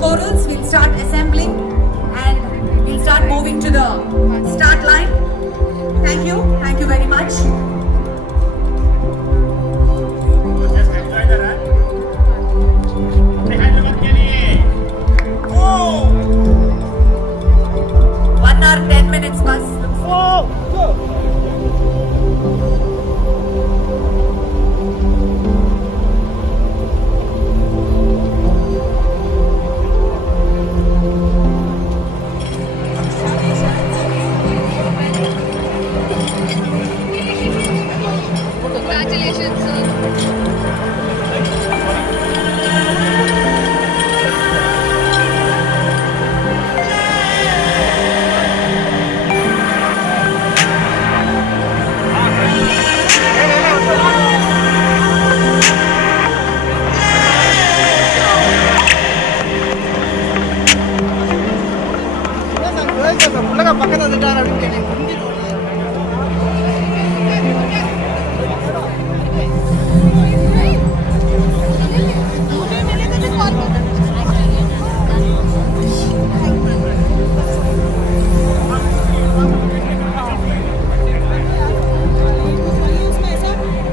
corals, we'll start assembling and we'll start moving to the start line. Thank you very much. Just enjoy the run. Say hi to Kenny. Oh! 1 hour 10 minutes bus. Oh! Go! Congratulations, sir. పక్కన తింటారు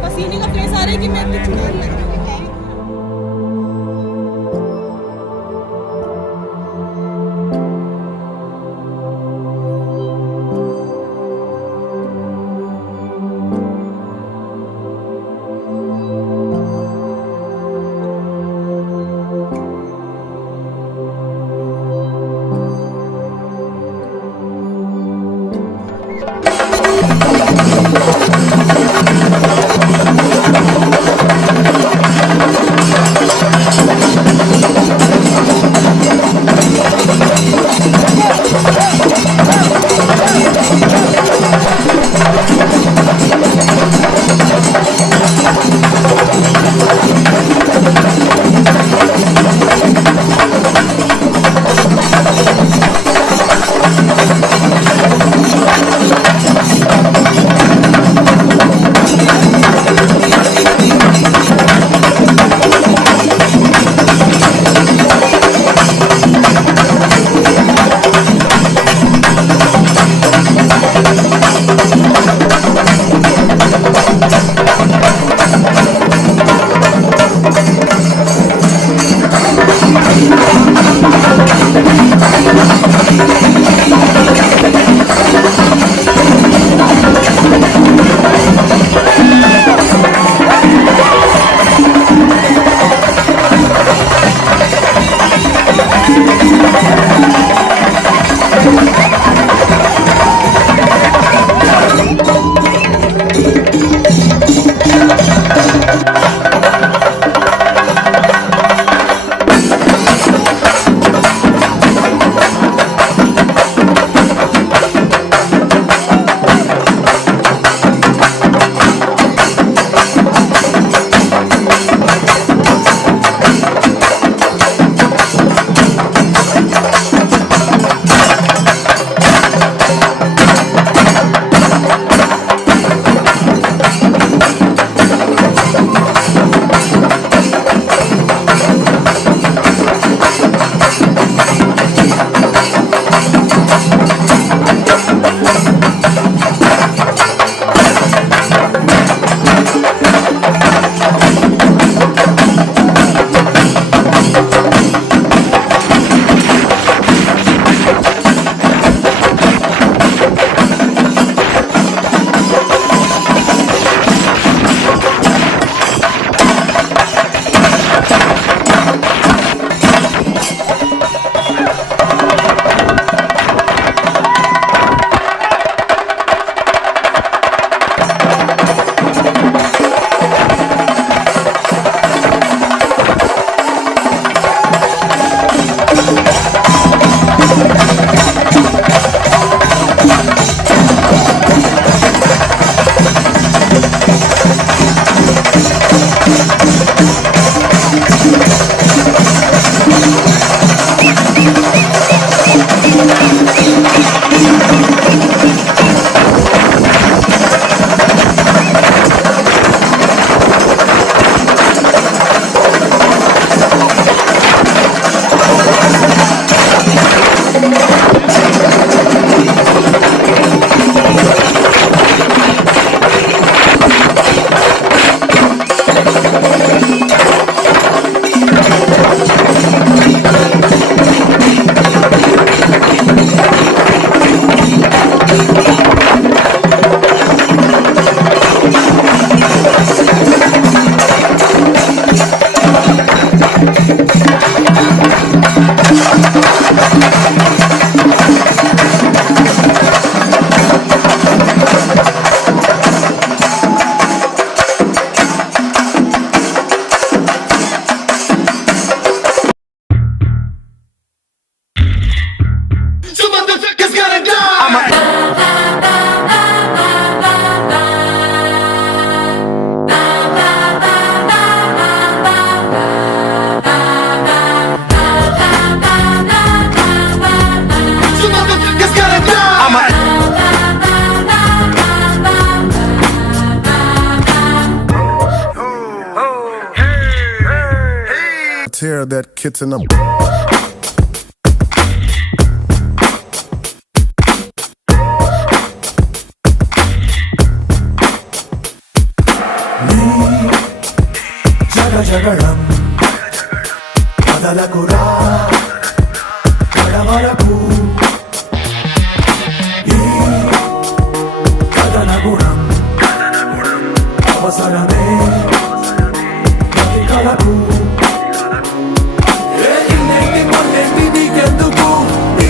पसीने का face आ रहा है कि मैं कुछ कर लग रहा Some motherfuckers gotta die. Some motherfuckers gotta die. Tear that kitten up. జగజగడం కదలకురా కడవరకు ఈ కదలగుణం అవసరమే కలకు నీకెందుకు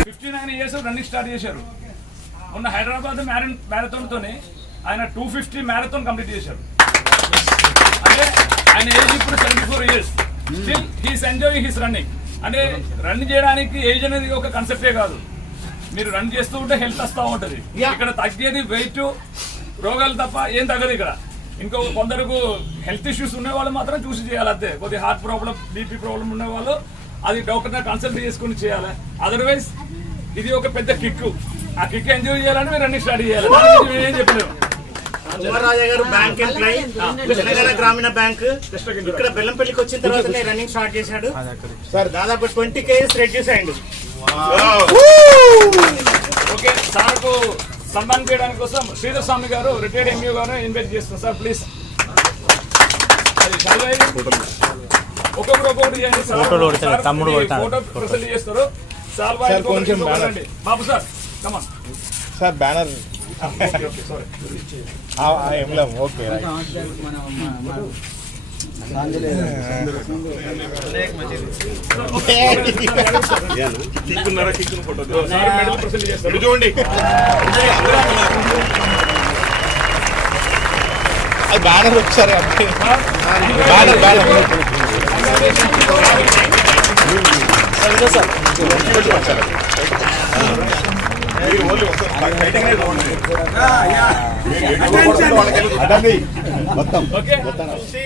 59 years రన్నింగ్ స్టార్ట్ చేశారు. మొన్న హైదరాబాద్ మ్యారథాన్ తోనే ఆయన 250 మ్యారథాన్ కంప్లీట్ చేశారు. అంటే ఆయన ఏజ్ ఇప్పుడు 74 years. Still he's enjoying his running. అంటే రన్ చేయడానికి ఏజ్ అనేది ఒక కాన్సెప్టే కాదు. మీరు రన్ చేస్తూ ఉంటే హెల్త్ వస్తూ ఉంటది. ఇక్కడ తగ్గేది వెయిట్, రోగాలు తప్ప ఏం తగ్గదు ఇక్కడ. ఇంకో కొందరికి హెల్త్ ఇష్యూస్ ఉన్న వాళ్ళు మాత్రం చూసి చేయాలి. అంతే కొద్దిగా హార్ట్ ప్రాబ్లం, బీపీ ప్రాబ్లం ఉన్న వాళ్ళు అది డాక్టర్ కన్సల్ట్ చేసుకుని చేయాలి. అదర్వైజ్ ఇది ఒక పెద్ద కిక్. ఆ కిక్ ఎంజాయ్ చేయాలని మీరు రన్నింగ్ స్టార్ట్ చేయాలి. ఏం చెప్పలేము. రాజా గారు బ్యాంక్ ఎంప్లాయీ, తెలంగాణ గ్రామీణ బ్యాంక్. ఇక్కడ బెల్లంపల్లికి వచ్చిన తర్వాత రన్నింగ్ స్టార్ట్ చేశాడు. సార్ దాదాపు 20 kgs రెడ్యూస్ అయ్యిండు. ఓకే, సార్కు సన్మానం చేయడానికి కోసం శ్రీధర్ స్వామి గారు రిటైర్డ్ ఎంఈఓ గారు ఇన్వైట్ చేస్తున్నారు. సార్ ప్లీజ్ ఒక్కొక్కటి చేయండి. ఫోటో ప్రజెంట్ చేస్తారు. సార్ కొంచెం బాబు sir come on sir banner sorry okay medal present చేస్తారు. చూడండి బ్యానర్ వచ్చారు. బ్యానర్ చూసి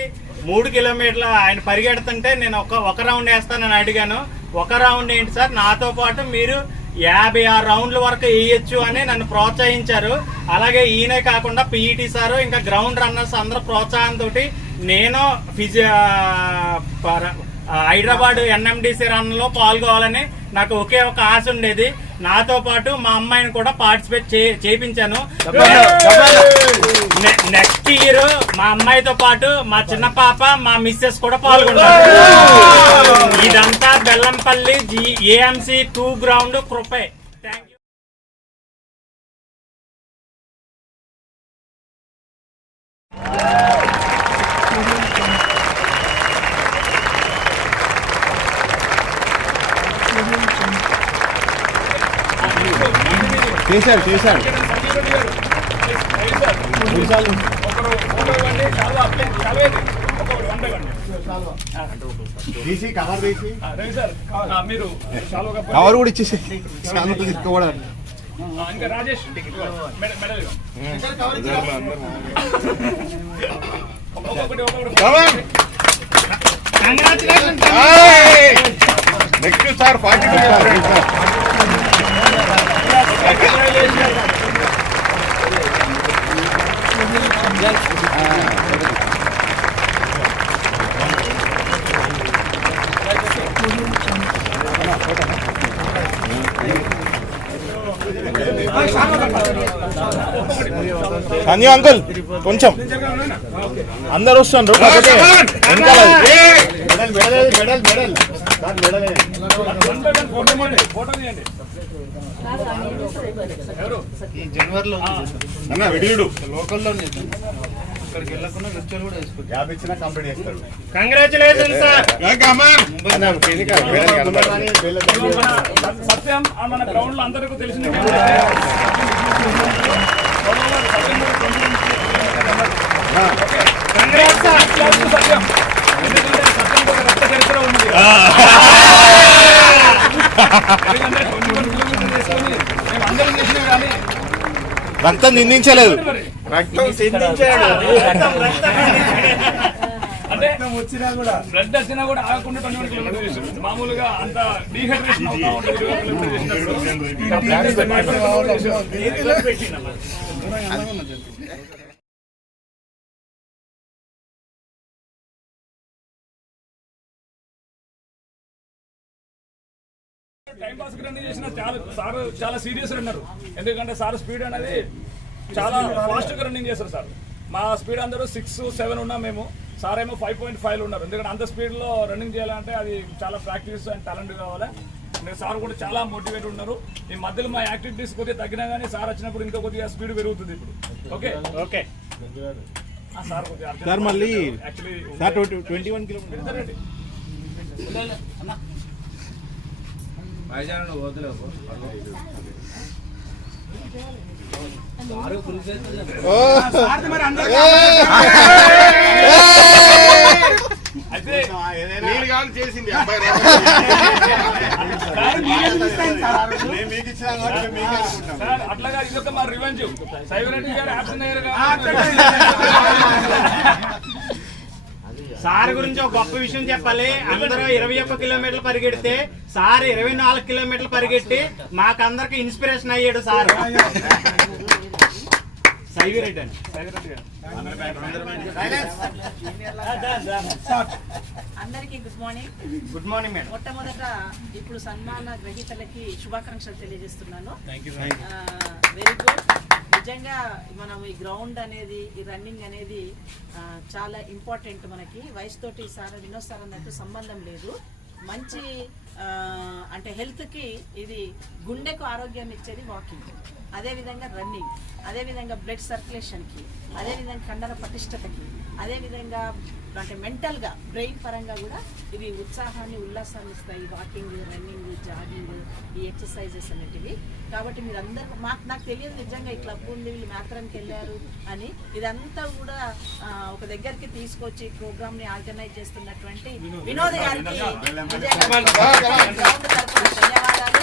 3 కిలోమీటర్ల ఆయన పరిగెడుతుంటే నేను ఒక రౌండ్ వేస్తానని అడిగాను. ఒక రౌండ్ ఏంటి సార్, నాతో పాటు మీరు 56 రౌండ్ల వరకు వేయొచ్చు అని నన్ను ప్రోత్సహించారు. అలాగే ఈయనే కాకుండా పిఈటి సారు ఇంకా గ్రౌండ్ రన్నర్స్ అందరూ ప్రోత్సాహంతో నేను హైదరాబాద్ ఎన్ఎండిసి రన్ లో పాల్గొవాలని నాకు ఒకే ఒక ఆశ ఉండేది. నాతో పాటు మా అమ్మాయిని కూడా పార్టిసిపేట్ చేయించాను. నెక్స్ట్ ఇయర్ మా అమ్మాయితో పాటు మా చిన్న పాప, మా మిస్సెస్ కూడా పాల్గొంటారు. ఇదంతా బెల్లంపల్లి ఏఎంసి 2 గ్రౌండ్ కృపే. Thank you. చేశాడు తీసి కవర్ తీసి మీరు కవర్ కూడా ఇచ్చేసి తీసుకోవడం. ఇంకా Rajesh medal next sir 42 Sanjeev uncle కొంచెం అందరు వస్తున్నారు. ఫోటో తీయండి. ఎవరు ఈ జనవరిలో అన్న విడియుడు లోకల్లో ఇక్కడికి వెళ్ళకుండా విర్చువల్ కూడా వేసుకుంటాం. యాభై ఇచ్చినా కంప్లీట్ చేస్తాడు. Congratulation sir. సత్యం మన గ్రౌండ్ లో అందరికీ తెలిసిన సత్యం, ఎందుకంటే సత్యం ఒక రక్త చరిత్ర ఉన్నది. ఎందుకంటే 21 కిలోమీటర్లు చేసుకొని మేము అందరం చేసినాం కానీ రక్తం నిందించలేదు. మరి రక్తం సిందించాడు. అంటే బ్లడ్ వచ్చినా కూడా ఆగకుండా 21 కిలోమీటర్లు చేసారు. మామూలుగా అంత డీహైడ్రేషన్ అవుతా ఉంటుంది. 20 కిలోమీటర్లు చేసినప్పుడు టైం పాస్ రన్నింగ్ చేసిన సార్ చాలా సీరియస్ ఉన్నారు. ఎందుకంటే సార్ స్పీడ్ అనేది చాలా ఫాస్ట్ గా రన్నింగ్ చేస్తారు సార్. మా స్పీడ్ అందరూ 6, 7 ఉన్నాం మేము. సార్ ఏమో 5.5 ఉన్నారు. ఎందుకంటే అంత స్పీడ్ లో రన్నింగ్ చేయాలంటే అది చాలా ప్రాక్టీస్ అండ్ టాలెంట్ కావాలి. సార్ కూడా చాలా మోటివేట్ ఉన్నారు. ఈ మధ్యలో మా యాక్టివిటీస్ కొద్దిగా తగ్గినా కానీ సార్ వచ్చినప్పుడు ఇంకా కొద్దిగా స్పీడ్ పెరుగుతుంది ఇప్పుడు. ఓకే ఓకే సార్ సార్ మళ్ళీ యాక్చువల్లీ 21 కిలోమీటర్స్ అయితే చేసింది సార్ అట్లాగా ఇదొక మా రివెంజ్. సైవరెడ్డి గారు యాబ్సెంట్ అయ్యారు సార్ గురించి ఒక గొప్ప విషయం చెప్పాలి. అందరూ 21 కిలోమీటర్లు పరిగెడితే సార్ 24 కిలోమీటర్లు పరిగెట్టి మాకందరికి ఇన్స్పిరేషన్ అయ్యాడు సార్. సైవిరెడ్డి అని అందరికీ good morning. Good morning madam. మొట్టమొదట ఇప్పుడు సన్మాన గ్రహీతలకి శుభాకాంక్షలు తెలియజేస్తున్నాను. Very good. నిజంగా మనం ఈ గ్రౌండ్ అనేది, ఈ రన్నింగ్ అనేది చాలా ఇంపార్టెంట్. మనకి వయసుతోటి వినోద్ సార్ అన్నట్టు సంబంధం లేదు. మంచి అంటే హెల్త్కి ఇది గుండెకు ఆరోగ్యాన్ని ఇచ్చేది వాకింగ్, అదేవిధంగా రన్నింగ్, అదేవిధంగా బ్లడ్ సర్క్యులేషన్కి, అదేవిధంగా కండర పటిష్టతకి, అదేవిధంగా అంటే మెంటల్గా బ్రెయిన్ పరంగా కూడా ఇవి ఉత్సాహాన్ని, ఉల్లాసాన్ని ఇస్తాయి. వాకింగ్, రన్నింగ్, జాగింగ్, ఈ ఎక్సర్సైజెస్ అనేటివి. కాబట్టి మీరు అందరూ నాకు తెలియదు నిజంగా ఈ క్లబ్ ఉంది, వీళ్ళు మ్యాథరాన్కి వెళ్ళారు అని. ఇదంతా కూడా ఒక దగ్గరికి తీసుకొచ్చి ప్రోగ్రామ్ని ఆర్గనైజ్ చేస్తున్నటువంటి వినోద్ గారికి గ్రౌండ్ తరఫున ధన్యవాదాలు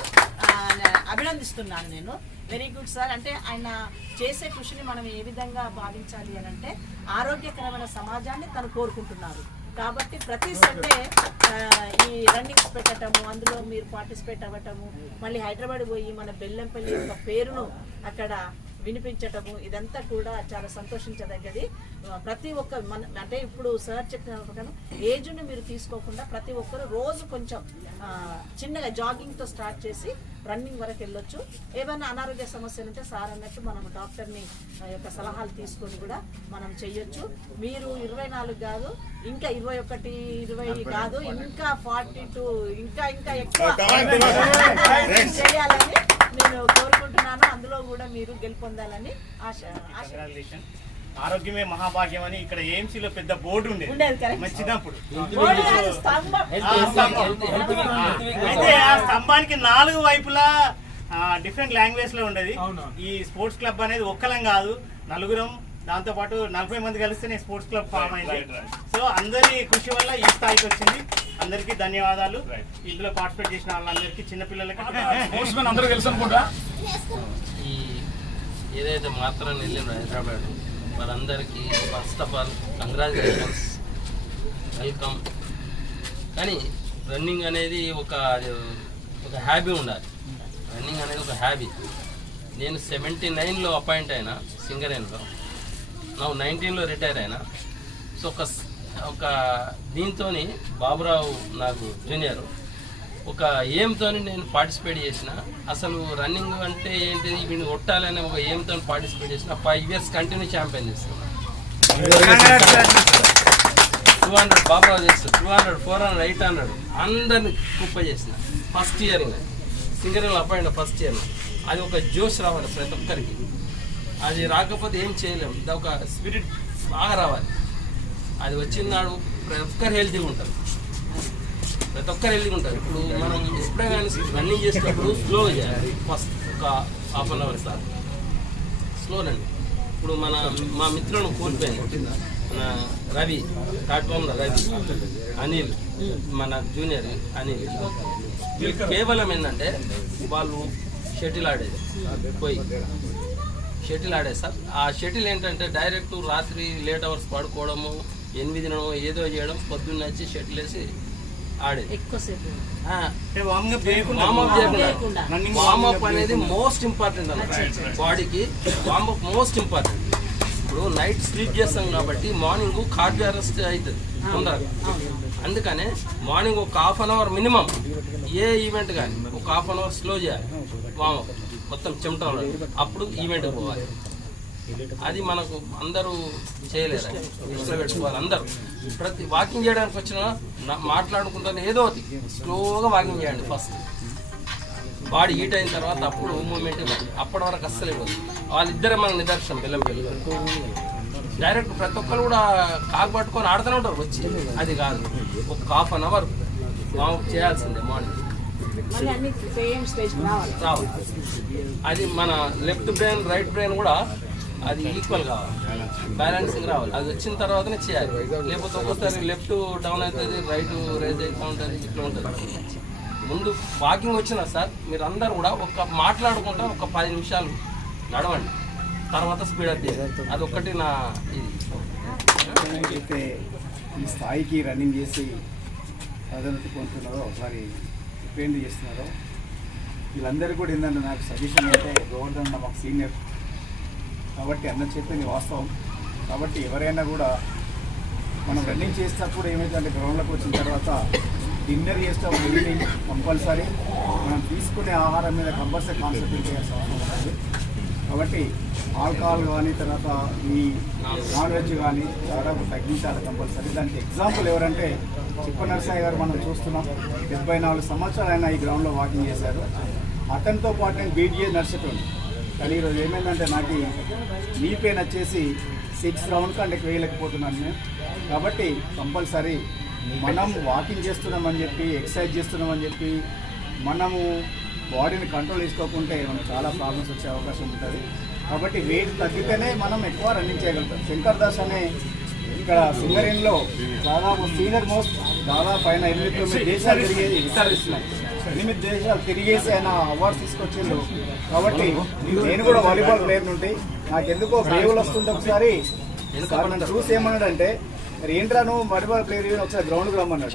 అభినందిస్తున్నాను నేను. Very good sir. అంటే ఆయన చేసే కృషిని మనం ఏ విధంగా భావించాలి అని అంటే ఆరోగ్యకరమైన సమాజాన్ని తను కోరుకుంటున్నారు. కాబట్టి ప్రతి సండే ఈ రన్నింగ్స్ పెట్టడము, అందులో మీరు పార్టిసిపేట్ అవ్వటము, మళ్ళీ హైదరాబాద్ పోయి మన బెల్లంపల్లి యొక్క పేరును అక్కడ వినిపించటము, ఇదంతా కూడా చాలా సంతోషించదగ్గది. ప్రతి ఒక్క అంటే ఇప్పుడు సార్ చెప్పిన ప్రకారం ఏజ్ని మీరు తీసుకోకుండా ప్రతి ఒక్కరు రోజు కొంచెం చిన్నగా జాగింగ్తో స్టార్ట్ చేసి రన్నింగ్ వరకు వెళ్ళొచ్చు. ఏమైనా అనారోగ్య సమస్యలు ఉంటే సార్ అన్నట్టు మనం డాక్టర్ని యొక్క సలహాలు తీసుకొని కూడా మనం చెయ్యొచ్చు. మీరు 24 కాదు, ఇంకా 21, 20 కాదు, ఇంకా 42 ఇంకా ఎక్కువ చేయాలని నేను కోరుకుంటున్నాను. అందులో కూడా మీరు గెలుపొందాలని ఆశ. ఆరోగ్యమే మహాభాగ్యం అని ఇక్కడ ఏఎంసీలో పెద్ద బోర్డు ఉండేది మంచిదప్పుడు. అయితే ఆ స్తంభానికి 4 వైపులా డిఫరెంట్ లాంగ్వేజ్ లో ఉండేది. ఈ స్పోర్ట్స్ క్లబ్ అనేది ఒక్కలం కాదు, నలుగురం, దాంతో పాటు 40 మంది కలిస్తేనే స్పోర్ట్స్ క్లబ్ ఫామ్ అయింది. సో అందరి కృషి వల్ల ఈ స్థాయికి వచ్చింది. అందరికీ ధన్యవాదాలు. ఇందులో పార్టిసిపేట్ చేసిన వాళ్ళందరికీ, చిన్నపిల్లలకి, అందరూ తెలుసు అనుకుంటా. ఈ ఏదైతే మాత్రం వెళ్ళిందో హైదరాబాద్, వాళ్ళందరికీ first of all congratulations, welcome. కానీ రన్నింగ్ అనేది ఒక హ్యాబీ ఉండాలి. రన్నింగ్ అనేది ఒక హ్యాబీ. నేను 79లో అపాయింట్ అయినా సింగరేణిలో, నా 19లో రిటైర్ అయినా. సో ఒక దీంతో బాబురావు నాకు జూనియర్ ఒక ఎయిమ్తో నేను పార్టిసిపేట్ చేసిన. అసలు రన్నింగ్ అంటే ఏంటిది, వీడిని కొట్టాలనే ఒక ఎయిమ్తో పార్టిసిపేట్ చేసిన. 5 years కంటిన్యూ ఛాంపియన్ చేస్తున్నా. 200 బాబురావు చేస్తాను, 200, 400, 800 అందరిని కుప్ప చేసిన. ఫస్ట్ ఇయర్ సింగరేణిలో అపాయింట్ ఫస్ట్ ఇయర్. అది ఒక జోష్ రావాలి ప్రతి ఒక్కరికి. అది రాకపోతే ఏం చేయలేము. ఇది ఒక స్పిరిట్ బాగా రావాలి. అది వచ్చిన నాడు ప్రతి ఒక్కరు హెల్తీగా ఉంటారు. ప్రతి ఒక్కరు హెల్తీగా ఉంటారు. ఇప్పుడు మనం ఎప్పుడే కానీ రన్నింగ్ చేసేటప్పుడు స్లో చేయాలి. ఫస్ట్ ఒక half an hour sir slow రండి. ఇప్పుడు మా మిత్రులను కోల్పోయింది, మన రవి, ప్లాట్ఫామ్లో రవి, అనిల్, మన జూనియర్ అనిల్. వీళ్ళు కేవలం ఏంటంటే వాళ్ళు షటిల్ ఆడేది, పోయి షటిల్ ఆడేది సార్. ఆ షటిల్ ఏంటంటే డైరెక్ట్ రాత్రి లేట్ అవర్స్ పడుకోవడము, 8 తినడం, ఏదో చేయడం, పొద్దున్న వచ్చి షటిల్ వేసి ఆడేది. ఎక్కువసేపు వార్మప్ అనేది మోస్ట్ ఇంపార్టెంట్ అన్నమాట బాడీకి. Warm up most important. ఇప్పుడు నైట్ స్లీప్ చేస్తాం కాబట్టి మార్నింగ్ కార్డియో అరెస్ట్ అవుతుంది తొందరగా. అందుకనే మార్నింగ్ ఒక హాఫ్ అన్ అవర్ మినిమం ఏ ఈవెంట్ కానీ ఒక హాఫ్ అన్ అవర్ స్లో చేయాలి వార్మప్, మొత్తం చెమటలు. అప్పుడు ఈవెంట్కి పోవాలి. అది మనకు అందరూ చేయలేరు, దృష్టిలో పెట్టుకోవాలి. అందరూ ప్రతి వాకింగ్ చేయడానికి వచ్చిన మాట్లాడుకుంటానే ఏదో ఒకటి స్లోగా వాకింగ్ చేయండి. ఫస్ట్ బాడీ హీట్ అయిన తర్వాత అప్పుడు మూమెంట్ ఇవ్వండి. అప్పటి వరకు అస్సలు ఇవ్వదు. వాళ్ళిద్దరే మనకు నిదర్శనం. పిల్లలు డైరెక్ట్ ప్రతి ఒక్కరు కూడా కాకు పట్టుకొని ఆడుతూనే ఉంటారు వచ్చి. అది కాదు, ఒక హాఫ్ అన్ అవర్ వార్మప్ చేయాల్సిందే మార్నింగ్. రావాలి. అది మన లెఫ్ట్ బ్రెయిన్ రైట్ బ్రెయిన్ కూడా అది ఈక్వల్ కావాలి, బ్యాలెన్సింగ్ రావాలి. అది వచ్చిన తర్వాతనే చేయాలి. లేకపోతే ఒక్కోసారి లెఫ్ట్ డౌన్ అవుతుంది, రైట్ రైజ్ అవుతూ ఉంటుంది, ఇట్లా ఉంటుంది. ముందు వాకింగ్ వచ్చినా సార్ మీరు అందరూ కూడా ఒక మాట్లాడుకుంటా ఒక 10 నిమిషాలు నడవండి, తర్వాత స్పీడప్ చేయాలి. అదొక్కటి నా ఇది. అయితే ఈ స్థాయికి రన్నింగ్ చేసి ప్రాధాన్యత పొందుతున్నారో, ఒకసారి ట్రైన్ చేస్తున్నారో, వీళ్ళందరూ కూడా ఏంటంటే నాకు సజెషన్ అంటే గోవర్ధన్ మాకు సీనియర్ కాబట్టి అన్న చెప్పింది వాస్తవం. కాబట్టి ఎవరైనా కూడా మనం రన్నింగ్ చేసేటప్పుడు ఏమైందంటే గ్రౌండ్లోకి వచ్చిన తర్వాత డిన్నర్ చేస్తాం, ఈవినింగ్ కంపల్సరీ మనం తీసుకునే ఆహారం మీద కంపల్సరీ కాన్సన్ట్రేట్ చేయాల్సిన అవసరం ఉంటుంది. కాబట్టి ఆల్కహాల్ కానీ తర్వాత ఈ నాన్ వెజ్ కానీ దాదాపు తగ్గించాలి కంపల్సరీ. దానికి ఎగ్జాంపుల్ ఎవరంటే చిప్ప నరసయ్య గారు మనం చూస్తున్నాం. 74 సంవత్సరాలు ఆయన ఈ గ్రౌండ్లో వాకింగ్ చేశారు. అతనితో పాటు నేను బీట్ చేసి నడిచేటోండి. కానీ ఈరోజు ఏమైందంటే నాకు నీ పెయిన్ వచ్చేసి 6 రౌండ్ కంటే వేయలేకపోతున్నాను నేను. కాబట్టి కంపల్సరీ మనం వాకింగ్ చేస్తున్నామని చెప్పి, ఎక్సర్సైజ్ చేస్తున్నామని చెప్పి మనము బాడీని కంట్రోల్ చేసుకోకుంటే మనకు చాలా ప్రాబ్లమ్స్ వచ్చే అవకాశం ఉంటుంది. కాబట్టి వెయిట్ తగ్గితేనే మనం ఎక్కువ రన్నింగ్ చేయగలుగుతాం. శంకర్ దాస్ అనే ఇక్కడ సింగరేణిలో దాదాపు సీనియర్ మోస్ట్, దాదాపు ఆయన 8 దేశాలు తిరిగేది, 8 దేశాలు తిరిగేసి ఆయన అవార్డ్స్ తీసుకొచ్చిండు. కాబట్టి నేను కూడా వాలీబాల్ ప్లేయర్ నుండి నాకు ఎందుకో బ్రేవులు వస్తుంటే ఒకసారి నన్ను చూసి ఏమన్నాడంటే, మరి ఏంట్రా నువ్వు వాలీబాల్ ప్లేయర్ ఒకసారి గ్రౌండ్కి రమ్మన్నాడు.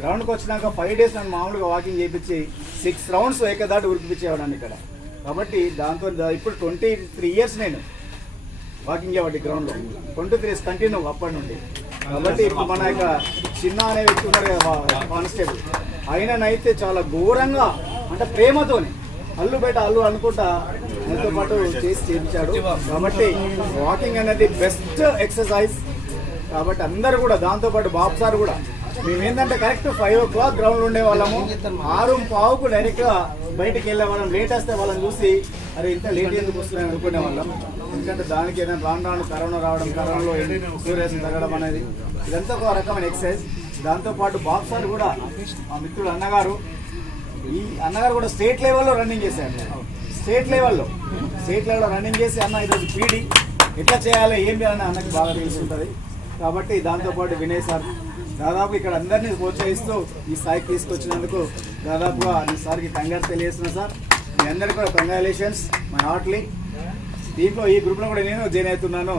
గ్రౌండ్కి వచ్చినాక 5 days నన్ను మామూలుగా వాకింగ్ చేయించి 6 rounds ఏకదాటి ఉరికిపించేవాడాన్ని ఇక్కడ. కాబట్టి దాంతో ఇప్పుడు 23 years నేను వాకింగ్ చేయబట్టి గ్రౌండ్లో 23 years కంటిన్యూ అప్పటి నుండి. కాబట్టి ఇప్పుడు మన యొక్క చిన్న అనే వ్యక్తి ఉన్నారు కదా కానిస్టేబుల్, ఆయననైతే చాలా ఘోరంగా అంటే ప్రేమతోనే అల్లు బయట అల్లు అనుకుంటా ఆయనతో పాటు చేసి చేయించాడు. కాబట్టి వాకింగ్ అనేది బెస్ట్ ఎక్సర్సైజ్. కాబట్టి అందరూ కూడా దాంతోపాటు బాబు సార్ కూడా మేము ఏంటంటే కరెక్ట్ 5 o'clock గ్రౌండ్లో ఉండే వాళ్ళము, 6:15కు డైరెక్ట్గా బయటకు వెళ్ళే వాళ్ళం. లేట్ వస్తే వాళ్ళని చూసి అరే ఇంత లేట్ ఎందుకు వస్తున్నాయని అనుకునే వాళ్ళం. ఎందుకంటే దానికి ఏదైనా రాను కరోనా రావడం, కరోనాలో సూర్యాస్ తగ్గడం అనేది ఇదంతా ఒక రకమైన ఎక్సర్సైజ్. దాంతోపాటు బాబు సార్ కూడా మా మిత్రుడు అన్నగారు, ఈ అన్నగారు కూడా స్టేట్ లెవెల్లో రన్నింగ్ చేశారు. స్టేట్ లెవెల్లో రన్నింగ్ చేసి అన్న ఈరోజు పీడి ఎట్లా చేయాలి ఏం చేయాలని అన్నకి బాగా తెలుస్తుంటుంది. కాబట్టి దాంతోపాటు వినయ్ సార్ దాదాపు ఇక్కడ అందరినీ ప్రోత్సహిస్తూ ఈ స్థాయికి తీసుకొచ్చినందుకు దాదాపుగా ఈ సార్కి కంగ్రాట్స్ తెలియజేస్తున్నా సార్. మీ అందరికీ కూడా కంగ్రాచులేషన్స్ మై హార్ట్లీ. దీంట్లో ఈ గ్రూప్లో కూడా నేను జాయిన్ అవుతున్నాను.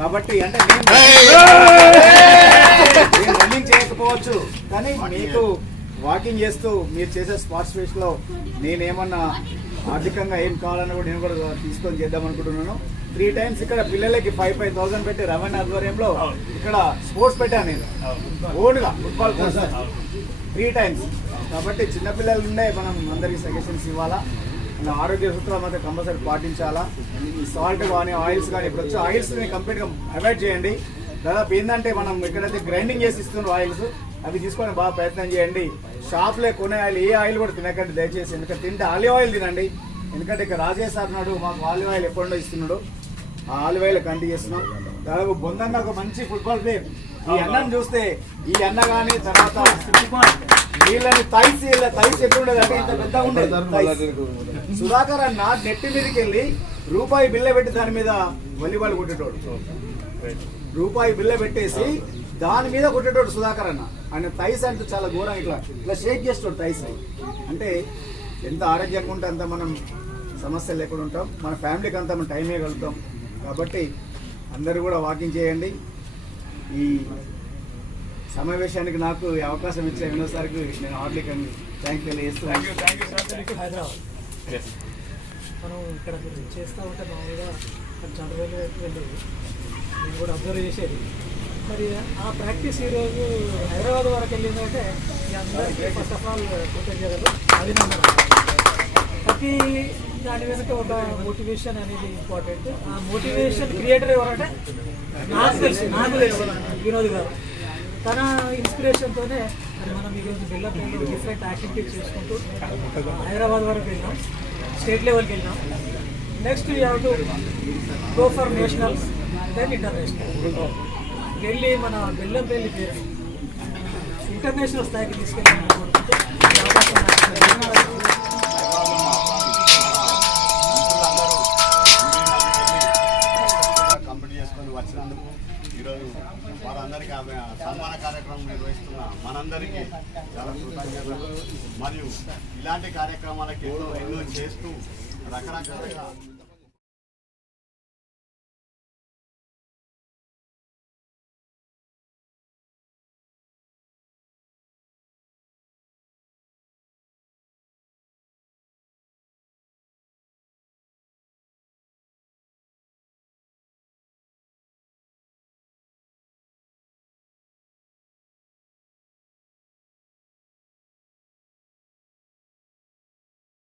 కాబట్టి అంటే నేను రన్నింగ్ చేయకపోవచ్చు, కానీ మీకు వాకింగ్ చేస్తూ మీరు చేసే స్పోర్ట్స్ ఫెస్ట్లో నేనేమన్నా ఆర్థికంగా ఏం కావాలన్నా కూడా నేను కూడా తీసుకొని చేద్దాం అనుకుంటున్నాను. 3 times ఇక్కడ పిల్లలకి 5,000 పెట్టి రమణ ఆధ్వర్యంలో ఇక్కడ స్పోర్ట్స్ పెట్టాను నేను ఓన్గా ఫుట్బాల్ కోసం 3 times. కాబట్టి చిన్నపిల్లల నుండే మనం అందరికీ సజెషన్స్ ఇవ్వాలా, మన ఆరోగ్య సూత్రాలు మాత్రం కంపల్సరీ పాటించాలా. ఈ సాల్ట్ కానీ ఆయిల్స్ కానీ ఇప్పుడు వచ్చే ఆయిల్స్ని కంప్లీట్గా అవాయిడ్ చేయండి. దాదాపు ఏంటంటే మనం ఎక్కడైతే గ్రైండింగ్ చేసి ఇస్తున్నారు ఆయిల్స్ అవి తీసుకొని బాగా ప్రయత్నం చేయండి. షాప్లో కొనే ఆయిల్ ఏ ఆయిల్ కూడా తినకండి దయచేసి. ఎందుకంటే తింటే ఆలివ్ ఆయిల్ తినండి, ఎందుకంటే ఇక రాజేష్ సార్ నాడు మాకు ఆలివ్ ఆయిల్ ఎప్పుడో ఇస్తున్నాడు, ఆ ఆలివ్ ఆయిల్ కంటిన్యూ చేస్తున్నాం. దాదాపు బొందన్న ఒక మంచి ఫుట్బాల్ ప్లేయర్. ఈ అన్నను చూస్తే ఈ అన్న కానీ తర్వాత వీళ్ళని థైస్ ఎప్పుడు ఉండేది అంటే ఇంత పెద్దగా ఉండేది. సుధాకర్ అన్న నెట్టి మీదకి వెళ్ళి రూపాయి బిల్ల పెట్టి దాని మీద వాలీబాల్ కొట్టేటోడు, రూపాయి బిల్ల పెట్టేసి దాని మీద కొట్టేటోడు సుధాకర్ అన్న. ఆయన థైస్ అంటే చాలా ఘోరం, ఇట్లా షేక్ చేస్తాడు థైస్. అంటే ఎంత ఆరోగ్యంగా ఉంటే అంత మనం సమస్యలు లేకుండా ఉంటాం, మన ఫ్యామిలీకి అంతా మనం టైం ఇవ్వగలుగుతాం. కాబట్టి అందరూ కూడా వాకింగ్ చేయండి. ఈ సమావేశానికి నాకు ఈ అవకాశం ఇచ్చిన వినోద్ సార్కి నేను హార్ట్లీ థ్యాంక్ తెలియజేస్తున్నాను. హైదరాబాద్ మనం ఇక్కడ చేస్తూ ఉంటే మామూలుగా చదువులు వెళ్ళేది, నేను కూడా అబ్జర్వ్ చేసేది. మరి ఆ ప్రాక్టీస్ ఈరోజు హైదరాబాద్ వరకు వెళ్ళిందంటే మీ అందరికీ ఫస్ట్ ఆఫ్ ఆల్ కృతజ్ఞతలు, అభినందనలు. ప్రతి దాని వెనుక ఒక మోటివేషన్ అనేది ఇంపార్టెంట్. ఆ మోటివేషన్ క్రియేటర్ ఎవరంటే నాకు తెలుసు వినోద్ గారు. తన ఇన్స్పిరేషన్తోనే మరి మనం ఈరోజు బెల్లంపల్లిలో డిఫరెంట్ యాక్టివిటీస్ చేసుకుంటూ హైదరాబాద్ వరకు వెళ్ళినాం, స్టేట్ లెవెల్కి వెళ్ళినాం. Next you have to go for nationals, then international. వెళ్ళి మన బెల్లంపల్లి పేరు ఇంటర్నేషనల్ స్థాయికి తీసుకెళ్ళాలని కోరుకుంటూ ఈ అవకాశం కంప్లీట్ చేసుకొని వచ్చినందుకు ఈరోజు వారందరికీ సన్మాన కార్యక్రమం నిర్వహిస్తున్న మనందరికీ చాలా కృతజ్ఞతలు. మరియు ఇలాంటి కార్యక్రమాలకు ఎన్నో చేస్తూ రకరకాలుగా